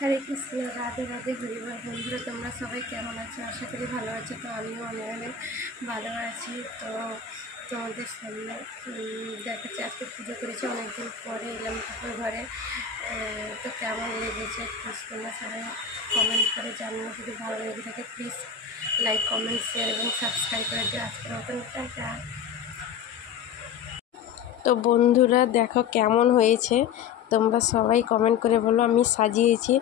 হরে কৃষ্ণ, রাধে রাধে, হরিবল। বন্ধুরা, তোমরা সবাই কেমন আছো? আশা করি ভালো আছো। তো আমিও অনেক অনেক ভালো আছি। তো তোমাদের সামনে দেখাচ্ছি, আজকে পুজো করেছি, অনেকদিন পরে এলাম ঠাকুর ঘরে। তো কেমন লেগেছে প্লিজ তোমরা সবাই কমেন্ট করে জানিও। যদি ভালো লেগে থাকে প্লিজ লাইক, কমেন্ট, শেয়ার এবং সাবস্ক্রাইব করে দিও। আজকের মতন টাটা। তো বন্ধুরা দেখো কেমন হয়েছে, তোমরা সবাই কমেন্ট করে বলো। আমি সাজিয়েছি,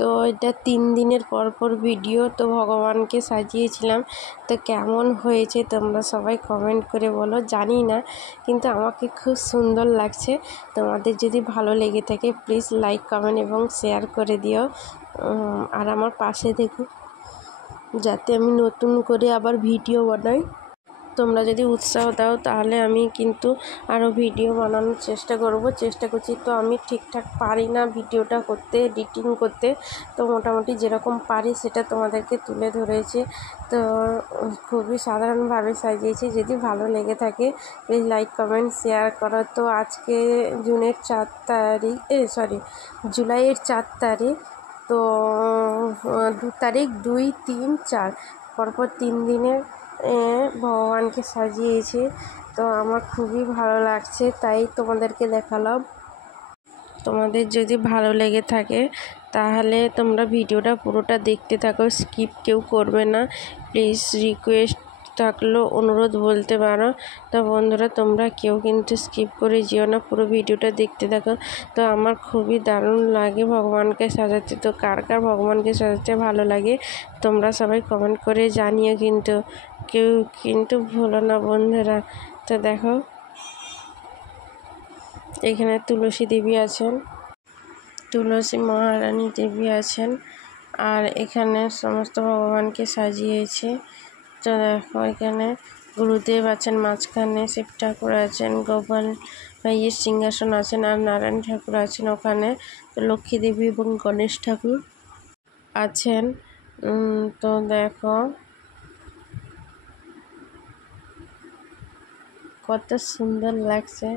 তো এটা 3 দিনের পর ভিডিও। তো ভগবানকে সাজিয়েছিলাম, তো কেমন হয়েছে তোমরা সবাই কমেন্ট করে বলো। জানি না, কিন্তু আমাকে খুব সুন্দর লাগছে। তোমাদের যদি ভালো লেগে থাকে প্লিজ লাইক, কমেন্ট এবং শেয়ার করে দিও। আর আমার পাশে দেখো, যাতে আমি নতুন করে আবার ভিডিও বানাই। তোমরা যদি উৎসাহ দাও তাহলে আমি কিন্তু আরও ভিডিও বানানোর চেষ্টা করছি। তো আমি ঠিকঠাক পারি না ভিডিওটা করতে, এডিটিং করতে। তো মোটামুটি যেরকম পারি সেটা তোমাদেরকে তুলে ধরেছি। তো খুবই সাধারণভাবে সাজিয়েছি। যদি ভালো লেগে থাকে প্লিজ লাইক, কমেন্ট, শেয়ার করো। তো আজকে জুলাইয়ের 4 তারিখ। তো 2 তারিখ, 2, 3, 4 পরপর 3 দিনের ভগবানকে সাজিয়েছি। তো আমার খুবই ভালো লাগছে, তাই তোমাদেরকে দেখালাম। তোমাদের যদি ভালো লেগে থাকে তাহলে তোমরা ভিডিওটা পুরোটা দেখতে থাকো, স্কিপ কেউ করবে না। প্লিজ রিকোয়েস্ট থাকলো, অনুরোধ বলতে পারো। তো বন্ধুরা, তোমরা কেউ কিন্তু স্কিপ করে যেও না, পুরো ভিডিওটা দেখতে থাকো। তো আমার খুবই দারুণ লাগে ভগবানকে সাজাতে। তো কার কার ভগবানকে সাজাতে ভালো লাগে তোমরা সবাই কমেন্ট করে জানিও, কেউ কিন্তু ভুলো না বন্ধুরা। তো দেখো, এখানে তুলসী দেবী আছেন, তুলসী মহারানী দেবী আছেন, আর এখানে সমস্ত ভগবানকে সাজিয়েছে। তো দেখো, এখানে গুরুদেব আছেন, মাঝখানে শিব ঠাকুর আছেন, গোপাল ভাইয়ের সিংহাসন আছেন, আর নারায়ণ ঠাকুর আছেন ওখানে। তো লক্ষ্মী দেবী এবং গণেশ ঠাকুর আছেন। তো দেখো কত সুন্দর লাগছে।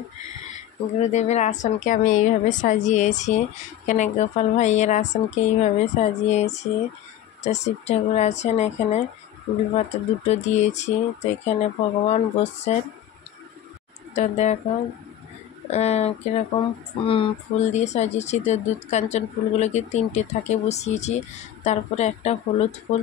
গুরুদেবের আসনকে আমি এইভাবে সাজিয়েছি, এখানে গোপাল ভাইয়ের আসনকে এইভাবে সাজিয়েছি। তো শিব ঠাকুর আছেন, এখানে বিলপাতা 2টো দিয়েছি। তো এখানে ভগবান বসছেন। তো দেখো কীরকম ফুল দিয়ে সাজিয়েছি। তো দুধ কাঞ্চন ফুলগুলোকে 3টে থাকে বসিয়েছি, তারপরে একটা হলুদ ফুল।